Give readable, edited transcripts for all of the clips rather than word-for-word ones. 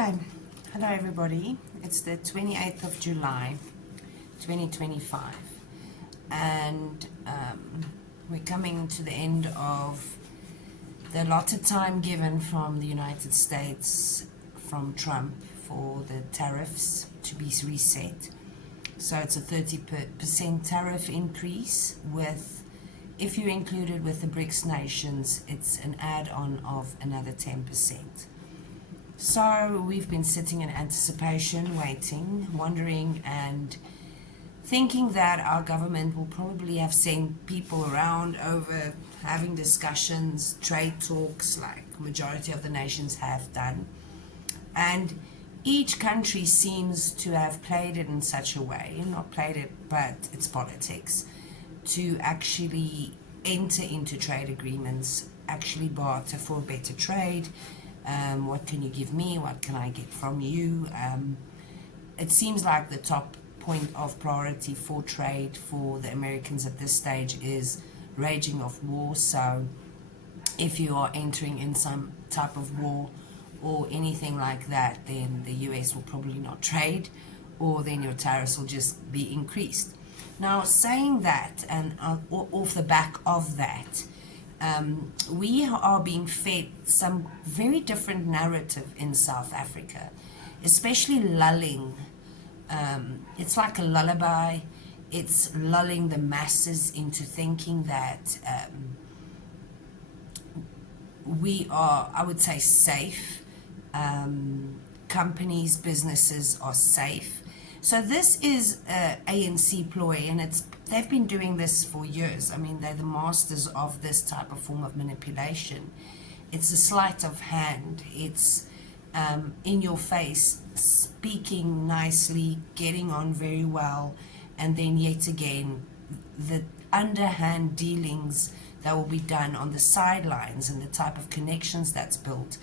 Okay, hello everybody. It's the 28th of July 2025 and we're coming to the end of the allotted time given from the United States from Trump for the tariffs to be reset. So it's a 30% tariff increase with, if you include it with the BRICS nations, it's an add-on of another 10%. So we've been sitting in anticipation, waiting, wondering and thinking that our government will probably have sent people around over having discussions, trade talks like majority of the nations have done. And each country seems to have played it in such a way, not played it, but it's politics, to actually enter into trade agreements, actually barter for a better trade. What can you give me? What can I get from you? It seems like the top point of priority for trade for the Americans at this stage is raging of war. So if you are entering in some type of war or anything like that, then the US will probably not trade, or then your tariffs will just be increased. Now, saying that, and off the back of that, we are being fed some very different narrative in South Africa, especially lulling. It's like a lullaby. It's lulling the masses into thinking that we are, I would say, safe. Companies, businesses are safe. So this is ANC ploy, and they've been doing this for years. I mean, they're the masters of this type of form of manipulation. It's a sleight of hand. It's in your face, speaking nicely, getting on very well, and then yet again, the underhand dealings that will be done on the sidelines and the type of connections that's built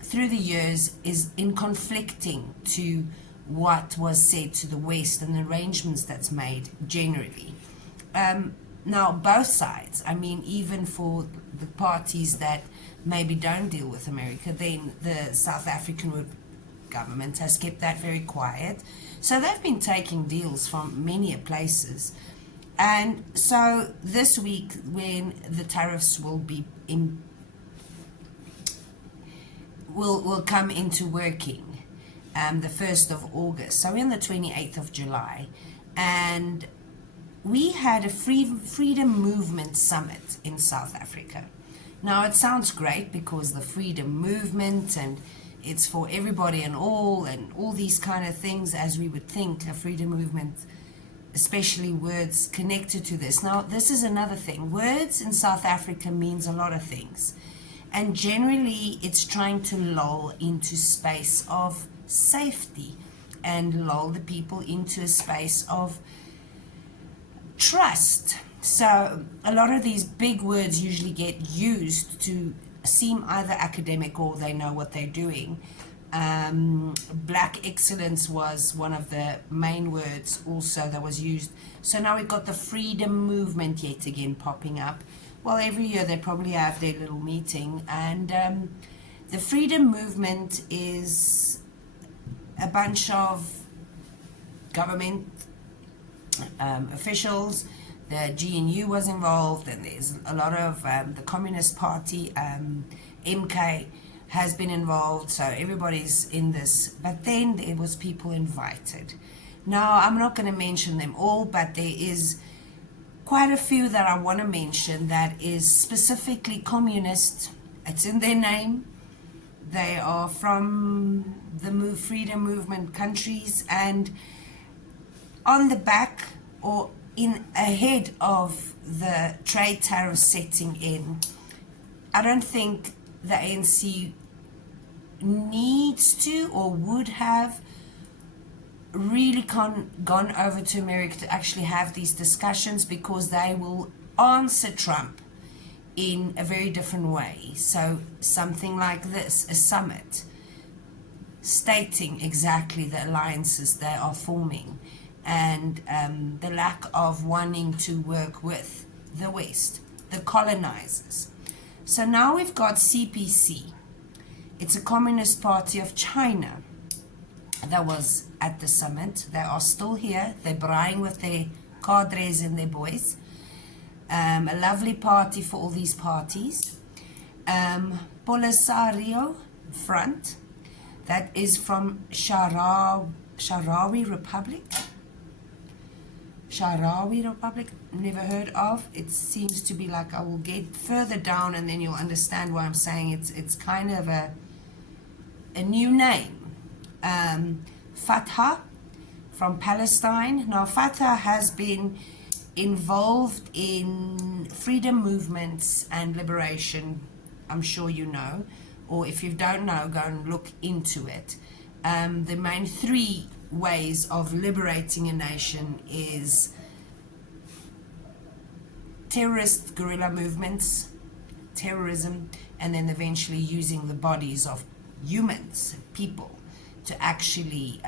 through the years is in conflicting to what was said to the West and the arrangements that's made generally. Now, both sides, I mean, even for the parties that maybe don't deal with America, then the South African government has kept that very quiet. So they've been taking deals from many places. And so this week, when the tariffs will be will come into working, the 1st of August, so we're on the 28th of July, and we had a freedom movement summit in South Africa. Now, it sounds great because the freedom movement, and it's for everybody and all these kind of things, as we would think, a freedom movement, especially words connected to this. Now, this is another thing. Words in South Africa means a lot of things, and generally it's trying to lull into space of safety and lull the people into a space of trust. So a lot of these big words usually get used to seem either academic or they know what they're doing. Black excellence was one of the main words also that was used. So now we've got the freedom movement yet again popping up. Well, every year they probably have their little meeting, and the freedom movement is a bunch of government officials. The GNU was involved, and there's a lot of the Communist Party, MK has been involved, so everybody's in this. But then there was people invited. Now, I'm not going to mention them all, but there is quite a few that I want to mention that is specifically communist. It's in their name. They are from the freedom movement countries, and on the back or ahead of the trade tariff setting in, I don't think the ANC needs to or would have really gone over to America to actually have these discussions, because they will answer Trump in a very different way. So something like this, a summit, stating exactly the alliances they are forming and the lack of wanting to work with the West, the colonizers. So now we've got CPC, It's a Communist Party of China that was at the summit. They are still here. They're braaiing with their cadres and their boys. A lovely party for all these parties. Polisario Front, that is from Sharawi Republic. Sharawi Republic, never heard of. It seems to be like, I will get further down and then you'll understand why I'm saying it's kind of a new name. Fatah from Palestine. Now Fatah has been involved in freedom movements and liberation, I'm sure you know, or if you don't know, go and look into it. The main three ways of liberating a nation is terrorist guerrilla movements, terrorism, and then eventually using the bodies of humans, people, to actually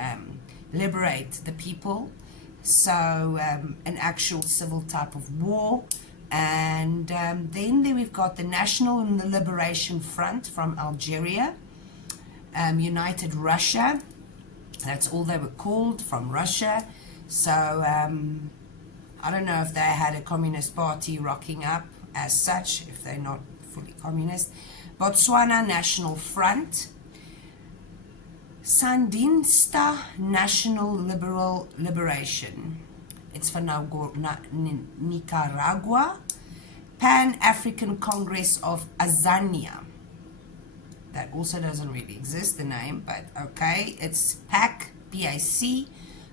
liberate the people. So an actual civil type of war. And then there we've got the National and the Liberation Front from Algeria, United Russia, that's all they were called, from Russia. So I don't know if they had a communist party rocking up as such, if they're not fully communist. Botswana National Front, Sandinista National Liberal Liberation, it's for Nicaragua. Pan-African Congress of Azania, that also doesn't really exist, the name, but okay, it's PAC, PAC,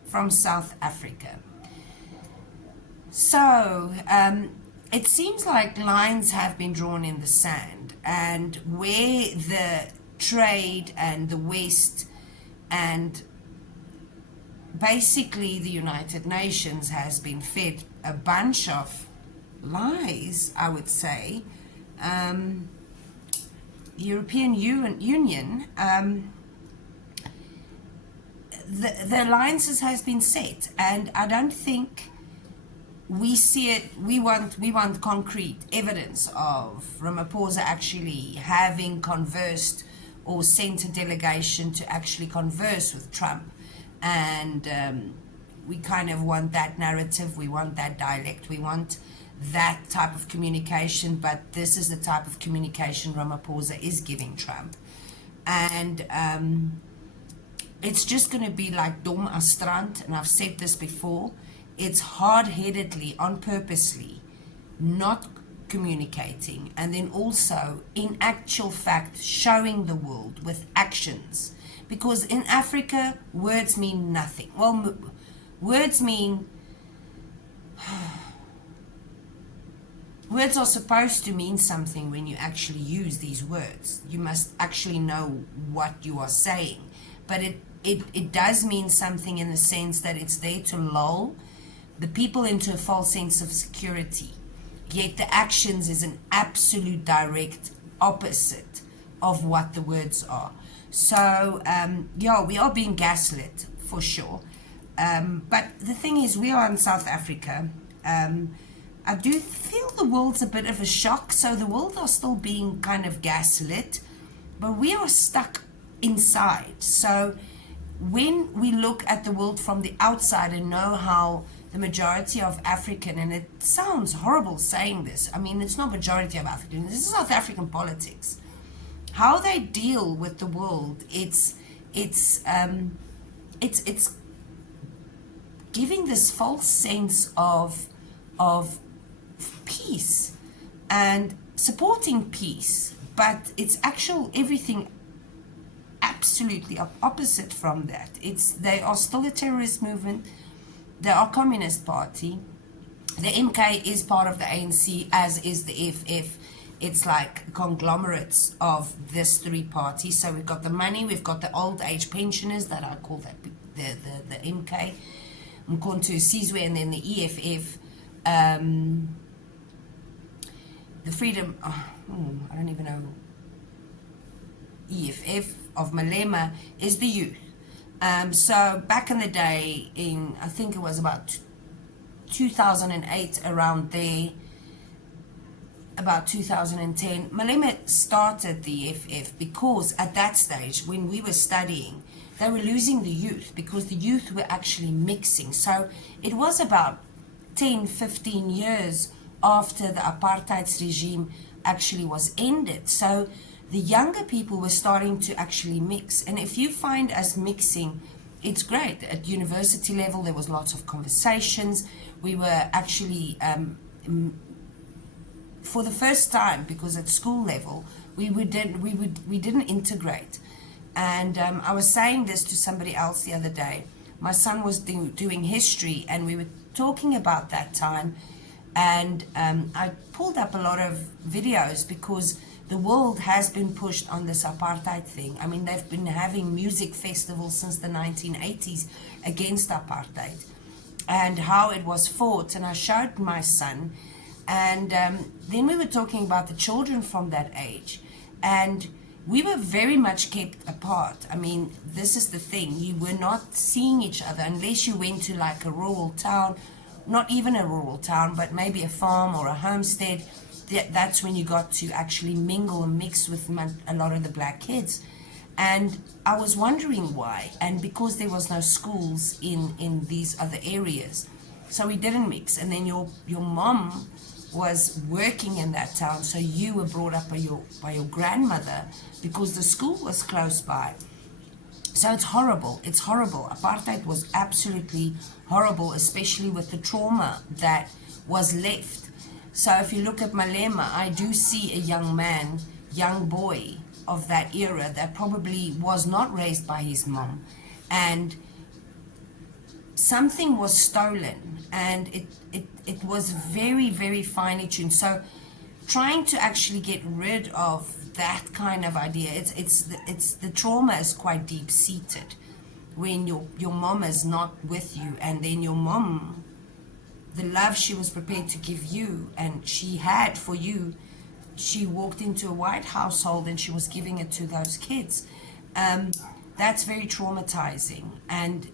from South Africa. So it seems like lines have been drawn in the sand, and where the trade and the West and basically the United Nations has been fed a bunch of lies, I would say. European Union, the alliances has been set, and I don't think we see it. We want concrete evidence of Ramaphosa actually having conversed or sent a delegation to actually converse with Trump, and we kind of want that narrative, we want that dialect, we want that type of communication, but this is the type of communication Ramaphosa is giving Trump. And it's just going to be like dom as strand, and I've said this before, it's hard-headedly, on purposely, not communicating, and then also, in actual fact, showing the world with actions. Because in Africa, words mean nothing. Well, words mean... Words are supposed to mean something when you actually use these words. You must actually know what you are saying. But it does mean something in the sense that it's there to lull the people into a false sense of security. Yet the actions is an absolute direct opposite of what the words are. So, yeah, we are being gaslit, for sure. But the thing is, we are in South Africa. I do feel the world's a bit of a shock, so the world are still being kind of gaslit, but we are stuck inside. So when we look at the world from the outside and know how the majority of African, and it sounds horrible saying this, I mean, it's not majority of African, this is South African politics, how they deal with the world, it's giving this false sense of peace and supporting peace, but it's actual everything absolutely opposite from that. They are still a terrorist movement. They are a communist party. The MK is part of the ANC, as is the FF. It's like conglomerates of this three parties. So we've got the money, we've got the old age pensioners that I call that the MK, Mkhonto Sizwe, and then the EFF. The freedom, I don't even know, EFF of Malema is the youth. So back in the day, I think it was about 2008, around there, about 2010, Malema started the FF because at that stage, when we were studying, they were losing the youth because the youth were actually mixing. So it was about 10, 15 years after the apartheid regime actually was ended. So the younger people were starting to actually mix. And if you find us mixing, it's great. At university level, there was lots of conversations. We were actually, for the first time, because at school level, we didn't integrate. And I was saying this to somebody else the other day. My son was doing history, and we were talking about that time. And I pulled up a lot of videos because the world has been pushed on this apartheid thing. I mean, they've been having music festivals since the 1980s against apartheid and how it was fought. And I showed my son. And then we were talking about the children from that age. And we were very much kept apart. I mean, this is the thing. You were not seeing each other unless you went to like a rural town, not even a rural town, but maybe a farm or a homestead. That's when you got to actually mingle and mix with a lot of the black kids. And I was wondering why. And because there was no schools in these other areas. So we didn't mix. And then your mom was working in that town, so you were brought up by your grandmother because the school was close by. So it's horrible. It's horrible. Apartheid was absolutely horrible, especially with the trauma that was left. So if you look at Malema, I do see a young man, young boy of that era that probably was not raised by his mom, and something was stolen, and it was very, very finely tuned. So trying to actually get rid of that kind of idea, it's the trauma is quite deep seated when your mom is not with you, and then your mom, the love she was prepared to give you and she had for you, she walked into a white household and she was giving it to those kids. That's very traumatizing. And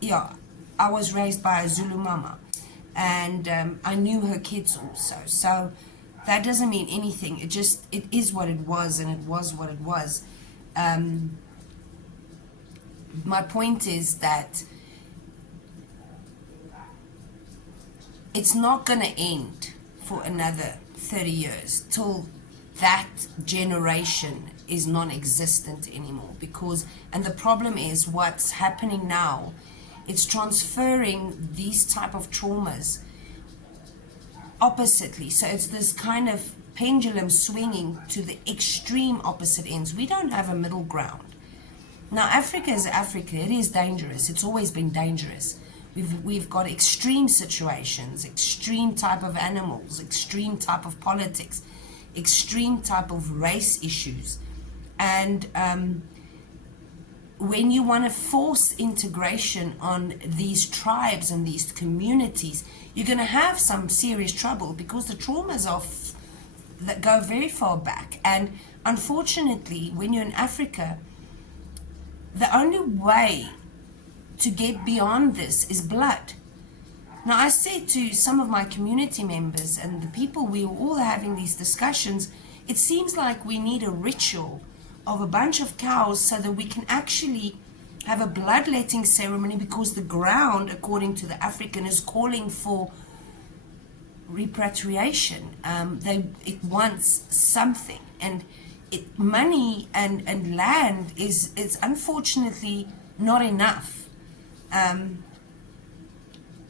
yeah, I was raised by a Zulu mama, and I knew her kids also. So that doesn't mean anything. It is what it was, and it was what it was. My point is that it's not going to end for another 30 years till that generation is non-existent anymore. And the problem is what's happening now, it's transferring these type of traumas oppositely. So it's this kind of pendulum swinging to the extreme opposite ends. We don't have a middle ground. Now, Africa is Africa. It is dangerous. It's always been dangerous. We've got extreme situations, extreme type of animals, extreme type of politics, extreme type of race issues. And when you want to force integration on these tribes and these communities, you're going to have some serious trouble because the traumas that go very far back. And unfortunately, when you're in Africa, the only way to get beyond this is blood. Now, I said to some of my community members and the people we were all having these discussions, it seems like we need a ritual of a bunch of cows so that we can actually have a bloodletting ceremony, because the ground, according to the African, is calling for repatriation. It wants something, and money and land is unfortunately not enough.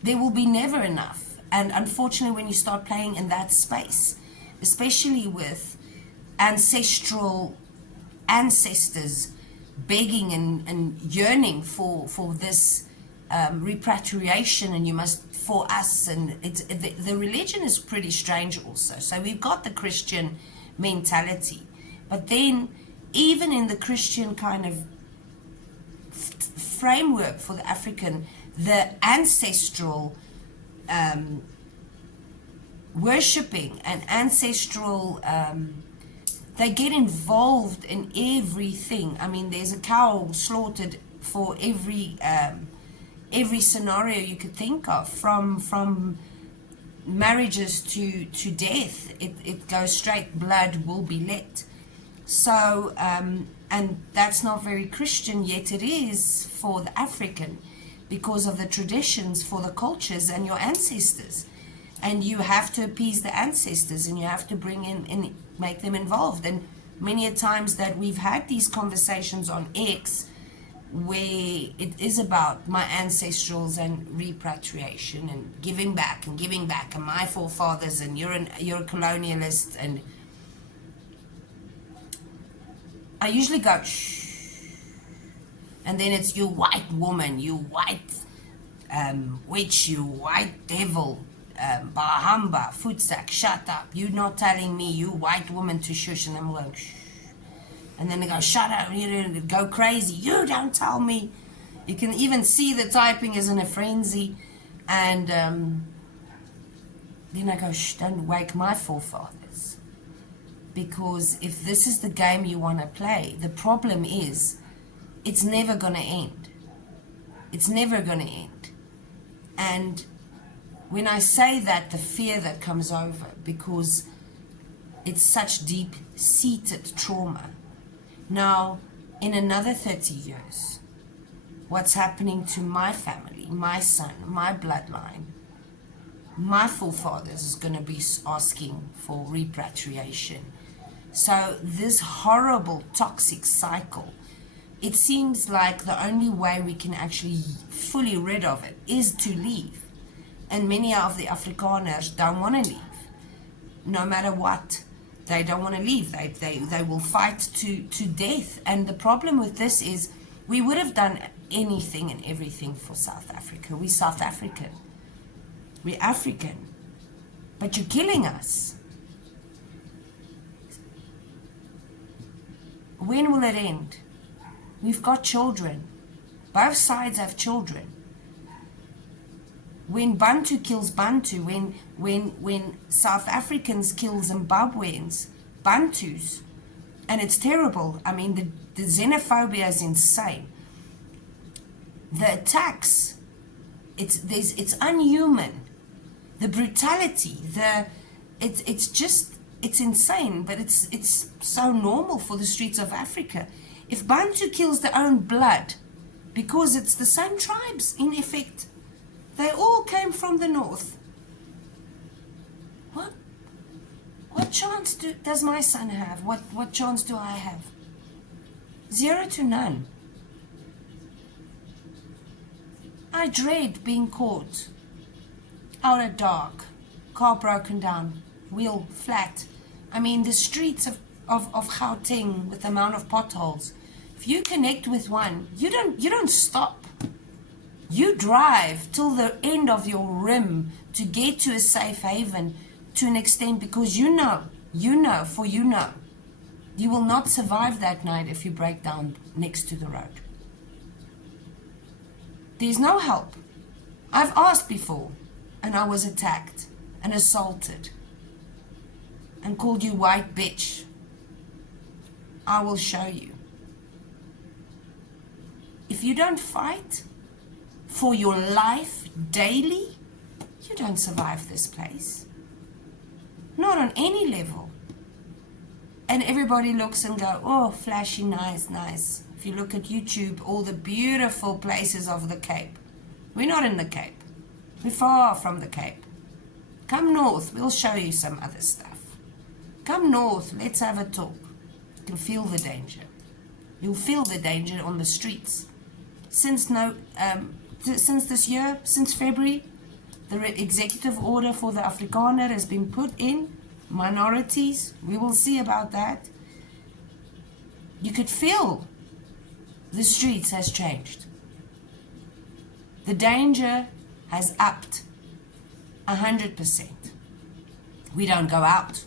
There will be never enough. And unfortunately, when you start playing in that space, especially with ancestors begging and yearning for this repatriation, and you must for us, and the religion is pretty strange also. So we've got the Christian mentality, but then even in the Christian kind of framework for the African, the ancestral worshipping and ancestral, they get involved in everything. I mean, there's a cow slaughtered for every scenario you could think of, from marriages to death. It goes straight, blood will be let. So, and that's not very Christian, yet it is for the African, because of the traditions, for the cultures and your ancestors. And you have to appease the ancestors, and you have to bring in make them involved. And many a times that we've had these conversations on X, where it is about my ancestrals and repatriation and giving back and my forefathers, and you're a colonialist, and I usually go shh, and then it's you white woman, you white witch, you white devil, bahamba, footsack, shut up, you're not telling me, you white woman, to shush. And I'm going shh. And then they go, shut up, you go crazy, you don't tell me. You can even see the typing is in a frenzy. And then I go, shh, don't wake my forefathers. Because if this is the game you want to play, the problem is, it's never going to end. It's never going to end. And when I say that, the fear that comes over, because it's such deep-seated trauma. Now, in another 30 years, what's happening to my family, my son, my bloodline, my forefathers is going to be asking for repatriation. So this horrible, toxic cycle, it seems like the only way we can actually fully rid of it is to leave. And many of the Afrikaners don't want to leave, no matter what. They don't want to leave. They will fight to death. And the problem with this is, we would have done anything and everything for South Africa. We're South African. We're African. But you're killing us. When will it end? We've got children. Both sides have children. When Bantu kills Bantu, when South Africans kill Zimbabweans, Bantus, and it's terrible. I mean, the xenophobia is insane. The attacks, it's unhuman. The brutality, it's insane, but it's so normal for the streets of Africa. If Bantu kills their own blood, because it's the same tribes in effect, they all came from the north. What chance does my son have? What chance do I have? 0 to none. I dread being caught out at dark, car broken down, wheel flat. I mean, the streets of Gauteng, with the amount of potholes. If you connect with one, you don't stop. You drive till the end of your rim to get to a safe haven, to an extent, because you know, you will not survive that night if you break down next to the road. There's no help. I've asked before, and I was attacked and assaulted and called you white bitch. I will show you. If you don't fight for your life daily, you don't survive this place. Not on any level. And everybody looks and go, oh, flashy, nice. If you look at YouTube, all the beautiful places of the Cape. We're not in the Cape. We're far from the Cape. Come north, we'll show you some other stuff. Come north, let's have a talk. You can feel the danger. You'll feel the danger on the streets. Since this year, since February, the executive order for the Afrikaner has been put in. Minorities, we will see about that. You could feel the streets has changed. The danger has upped 100%. We don't go out.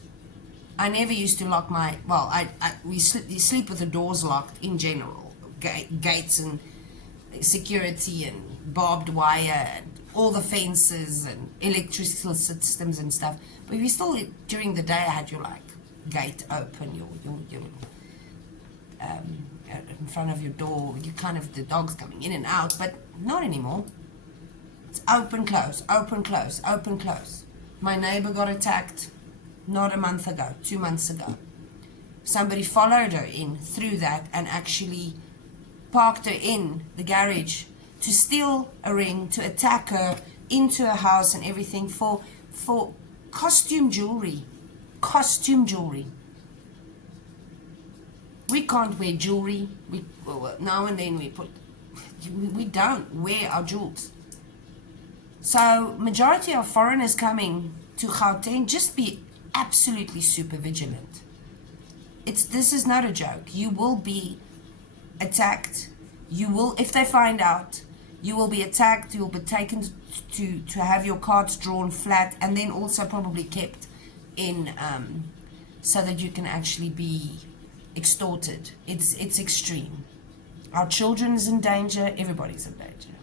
I never used to lock my, well, you sleep with the doors locked in general. Gates and security and barbed wire and all the fences and electrical systems and stuff. But we still, during the day, I had your gate open, your in front of your door. You kind of, the dogs coming in and out, but not anymore. It's open, close, open, close, open, close. My neighbor got attacked not a month ago, 2 months ago. Somebody followed her in through that and actually parked her in the garage to steal a ring, to attack her into her house and everything for costume jewelry. Costume jewelry. We can't wear jewelry. Now and then we don't wear our jewels. So majority of foreigners coming to Gauteng, just be absolutely super vigilant. This is not a joke. You will be attacked. You will, if they find out, you will be attacked. You will be taken to have your cards drawn flat, and then also probably kept in so that you can actually be extorted. It's extreme. Our children is in danger. Everybody's in danger.